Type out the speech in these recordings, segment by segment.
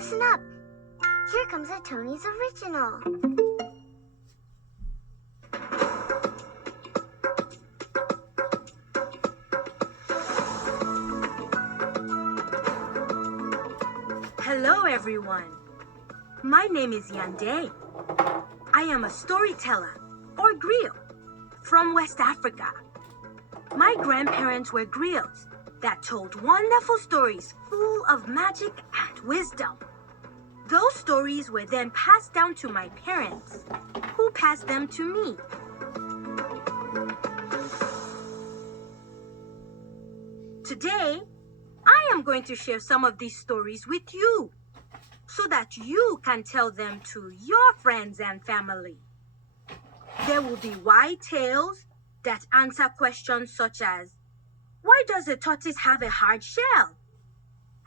listen up. Here comes a Tonies original. Hello, everyone. My name is Yande. I am a storyteller, or griot, from West Africa. My grandparents were griots that told wonderful stories full of magic and wisdom. Those stories were then passed down to my parents, who passed them to me. Today, I am going to share some of these stories with you, so that you can tell them to your friends and family. There will be wide tales that answer questions such as, why does a tortoise have a hard shell?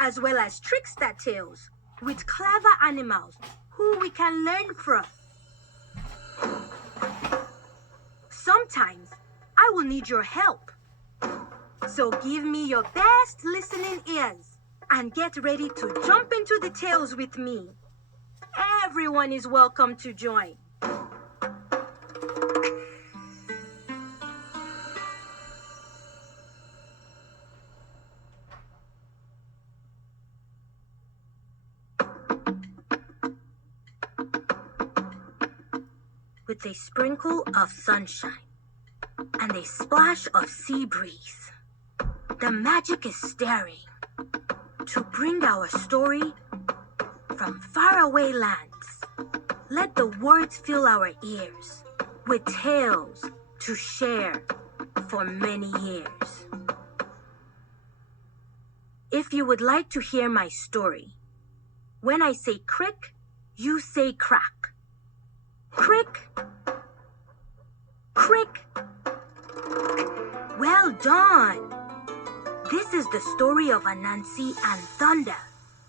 As well as trickster tales with clever animals who we can learn from. Sometimes I will need your help. So give me your best listening ears and get ready to jump into the tales with me. Everyone is welcome to join. With a sprinkle of sunshine and a splash of sea breeze, the magic is stirring to bring our story from faraway lands. Let the words fill our ears with tales to share for many years. If you would like to hear my story, when I say crick, you say crack. Crick, crick. Well done. This is the story of Anansi and Thunder,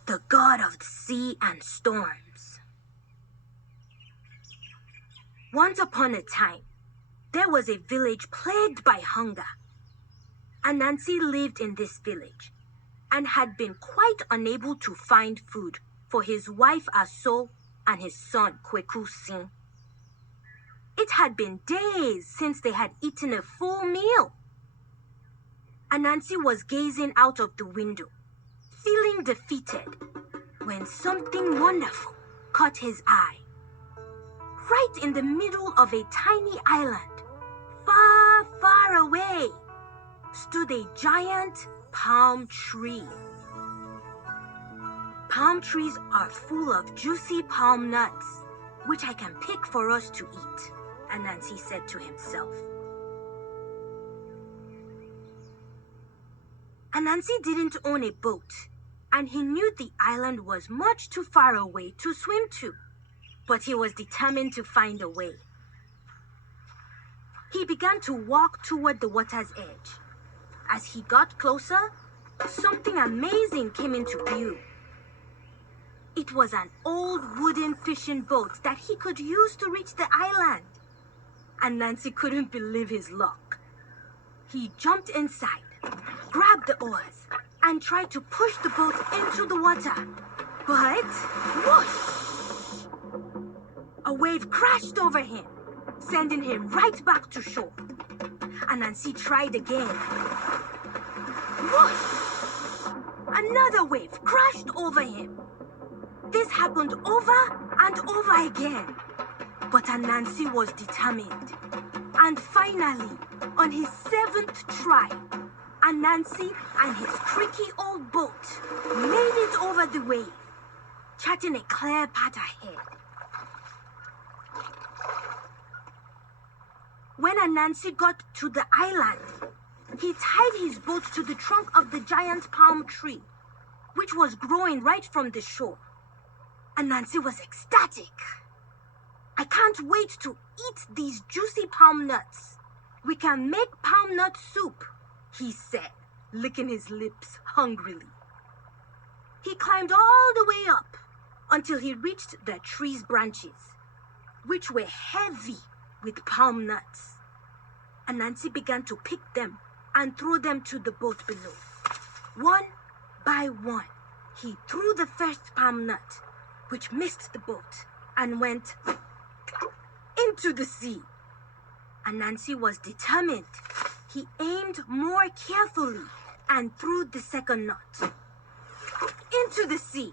the god of the sea and storms. Once upon a time, there was a village plagued by hunger. Anansi lived in this village and had been quite unable to find food for his wife Aso and his son Kwekusin. It had been days since they had eaten a full meal. Anansi was gazing out of the window, feeling defeated, when something wonderful caught his eye. Right in the middle of a tiny island, far, far away, stood a giant palm tree. Palm trees are full of juicy palm nuts, which I can pick for us to eat, Anansi said to himself. Anansi didn't own a boat, and he knew the island was much too far away to swim to, but he was determined to find a way. He began to walk toward the water's edge. As he got closer, something amazing came into view. It was an old wooden fishing boat that he could use to reach the island. Anansi couldn't believe his luck. He jumped inside, grabbed the oars, and tried to push the boat into the water. But, whoosh! A wave crashed over him, sending him right back to shore. Anansi tried again. Whoosh! Another wave crashed over him. This happened over and over again. But Anansi was determined. And finally, on his 7th try, Anansi and his creaky old boat made it over the wave, charting a clear path ahead. When Anansi got to the island, he tied his boat to the trunk of the giant palm tree, which was growing right from the shore. Anansi was ecstatic. I can't wait to eat these juicy palm nuts. We can make palm nut soup, he said, licking his lips hungrily. He climbed all the way up until he reached the tree's branches, which were heavy with palm nuts. Anansi began to pick them and throw them to the boat below. One by one, He threw the first palm nut, which missed the boat, and went into the sea. Anansi was determined. He aimed more carefully and threw the second nut into the sea.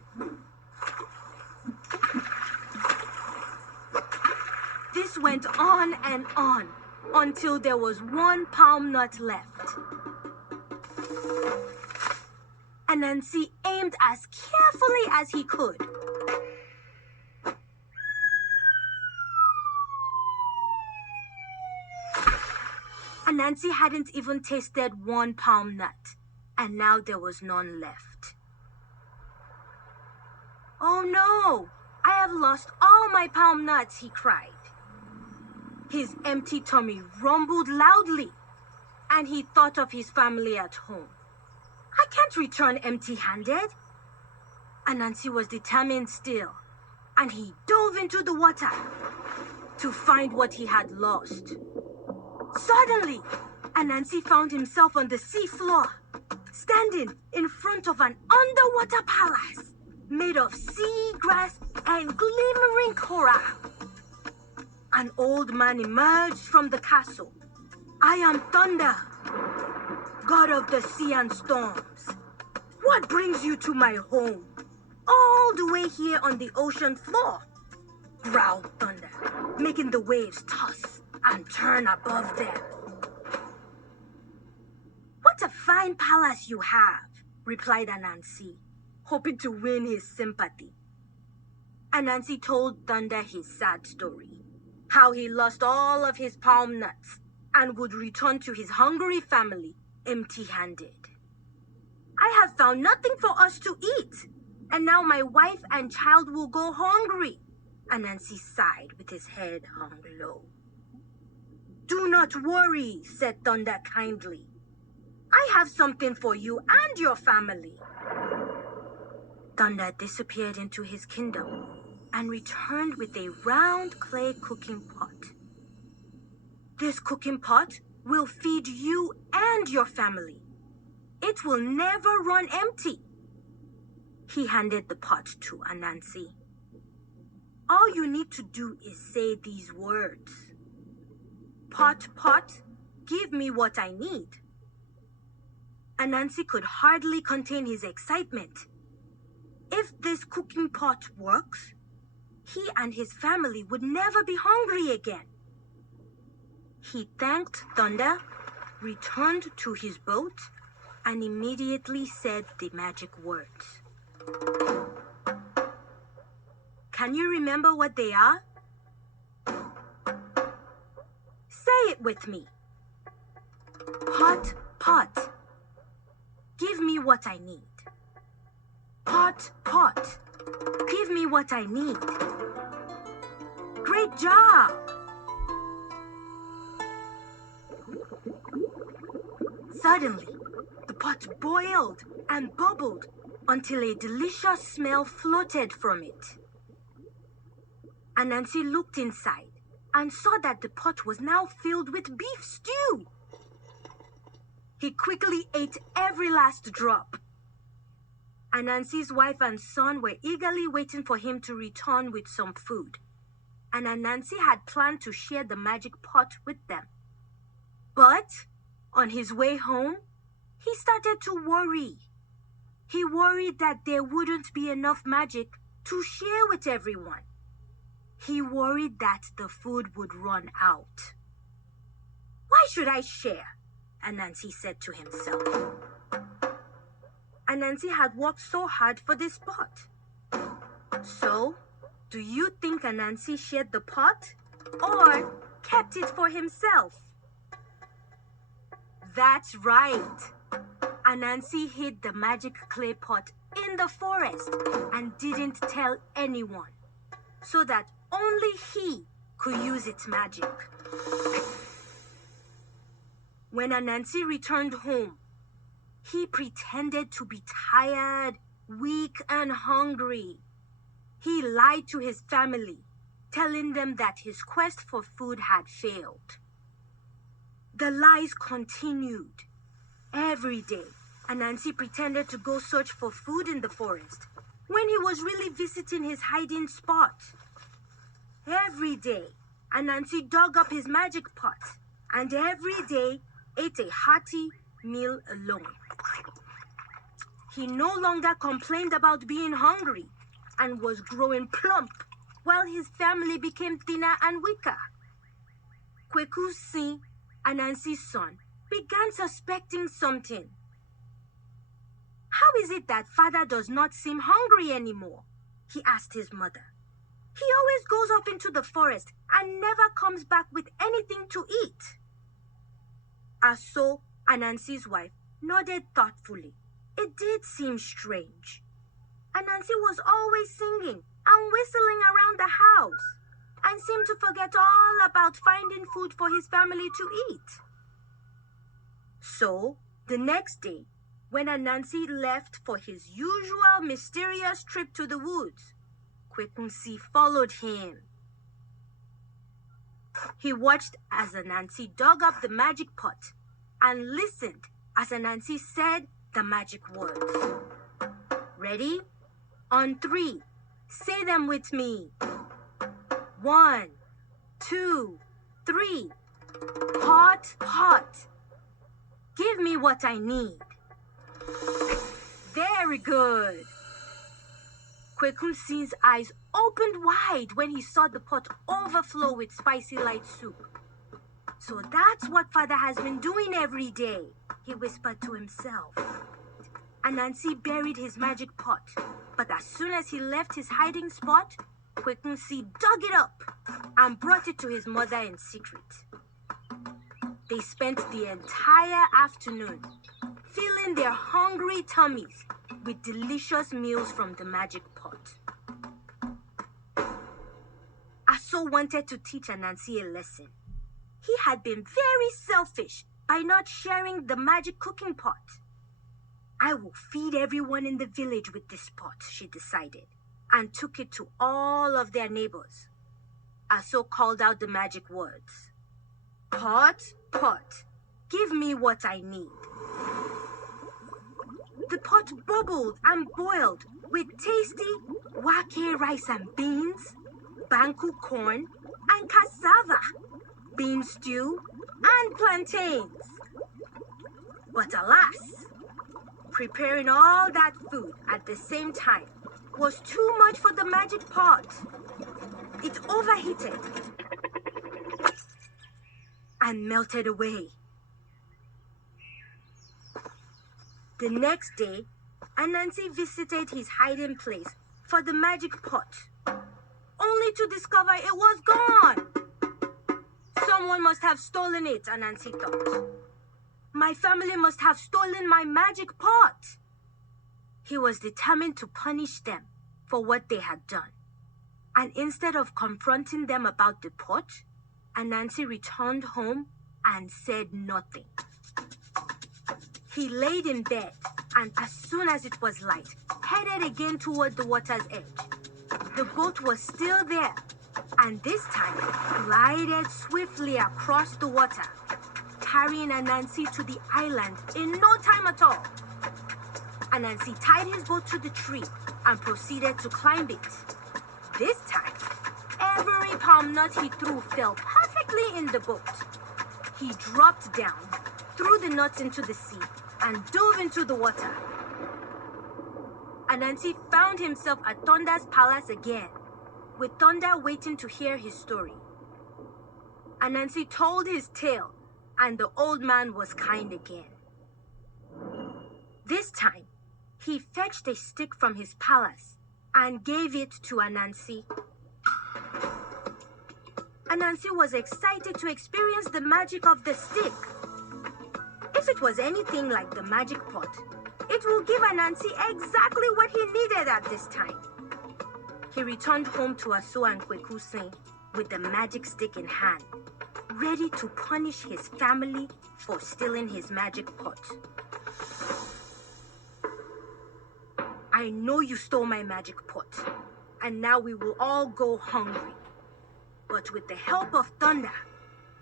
This went on and on until there was one palm nut left. Anansi aimed as carefully as he could. Anansi hadn't even tasted one palm nut, and now there was none left. "Oh no! I have lost all my palm nuts," he cried. His empty tummy rumbled loudly, and he thought of his family at home. "I can't return empty-handed." Anansi was determined still, and he dove into the water to find what he had lost. Suddenly, Anansi found himself on the seafloor, standing in front of an underwater palace made of sea grass and glimmering coral. An old man emerged from the castle. "I am Thunder, god of the sea and storms. What brings you to my home, all the way here on the ocean floor?" growled Thunder, making the waves toss and turn above them. "What a fine palace you have," replied Anansi, hoping to win his sympathy. Anansi told Thunder his sad story, how he lost all of his palm nuts and would return to his hungry family empty-handed. "I have found nothing for us to eat, and now my wife and child will go hungry," Anansi sighed with his head hung low. "Do not worry," said Thunder kindly. "I have something for you and your family." Thunder disappeared into his kingdom and returned with a round clay cooking pot. "This cooking pot will feed you and your family. It will never run empty." He handed the pot to Anansi. "All you need to do is say these words. Pot, pot, give me what I need." Anansi could hardly contain his excitement. If this cooking pot works, he and his family would never be hungry again. He thanked Thunder, returned to his boat, and immediately said the magic words. Can you remember what they are? Say it with me. Pot, pot, give me what I need. Pot, pot, give me what I need. Great job! Suddenly, the pot boiled and bubbled until a delicious smell floated from it. Anansi looked inside and saw that the pot was now filled with beef stew. He quickly ate every last drop. Anansi's wife and son were eagerly waiting for him to return with some food, and Anansi had planned to share the magic pot with them. But on his way home, he started to worry. He worried that there wouldn't be enough magic to share with everyone. He worried that the food would run out. Why should I share? Anansi said to himself. Anansi had worked so hard for this pot. So, do you think Anansi shared the pot or kept it for himself? That's right. Anansi hid the magic clay pot in the forest and didn't tell anyone, so that only he could use its magic. When Anansi returned home, he pretended to be tired, weak, and hungry. He lied to his family, telling them that his quest for food had failed. The lies continued. Every day, Anansi pretended to go search for food in the forest when he was really visiting his hiding spot. Every day, Anansi dug up his magic pot and every day ate a hearty meal alone. He no longer complained about being hungry and was growing plump while his family became thinner and weaker. Kwekusi, Anansi's son, began suspecting something. "How is it that father does not seem hungry anymore?" he asked his mother. "He always goes off into the forest and never comes back with anything to eat." Aso, Anansi's wife, nodded thoughtfully. It did seem strange. Anansi was always singing and whistling around the house and seemed to forget all about finding food for his family to eat. So, the next day, when Anansi left for his usual mysterious trip to the woods, Kwekunsi followed him. He watched as Anansi dug up the magic pot and listened as Anansi said the magic words. "Ready? On 3. Say them with me. 1, 2, 3. Pot, pot. Give me what I need." Very good. Kwekunsi's eyes opened wide when he saw the pot overflow with spicy light soup. "So that's what father has been doing every day," he whispered to himself. Anansi buried his magic pot, but as soon as he left his hiding spot, Kwekunsi dug it up and brought it to his mother in secret. They spent the entire afternoon filling their hungry tummies with delicious meals from the magic pot. Aso wanted to teach Anansi a lesson. He had been very selfish by not sharing the magic cooking pot. "I will feed everyone in the village with this pot," she decided, and took it to all of their neighbors. Aso called out the magic words. "Pot, pot, give me what I need." The pot bubbled and boiled with tasty wake rice and beans, banku corn, and cassava, bean stew, and plantains. But alas, preparing all that food at the same time was too much for the magic pot. It overheated and melted away. The next day, Anansi visited his hiding place for the magic pot, only to discover it was gone. Someone must have stolen it, Anansi thought. My family must have stolen my magic pot. He was determined to punish them for what they had done. And instead of confronting them about the pot, Anansi returned home and said nothing. He laid in bed and as soon as it was light, headed again toward the water's edge. The boat was still there and this time glided swiftly across the water, carrying Anansi to the island in no time at all. Anansi tied his boat to the tree and proceeded to climb it. This time, every palm nut he threw fell perfectly in the boat. He dropped down, threw the nuts into the sea, and dove into the water. Anansi found himself at Thunder's palace again, with Thunder waiting to hear his story. Anansi told his tale, and the old man was kind again. This time, he fetched a stick from his palace and gave it to Anansi. Anansi was excited to experience the magic of the stick. If it was anything like the magic pot, it will give Anansi exactly what he needed at this time. He returned home to Aso and Kwekusi with the magic stick in hand, ready to punish his family for stealing his magic pot. I know you stole my magic pot, and now we will all go hungry. But with the help of Thunder,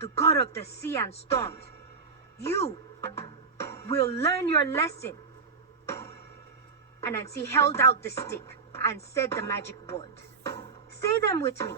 the god of the sea and storms, you will learn your lesson Anansi held out the stick and said the magic words. Say them with me.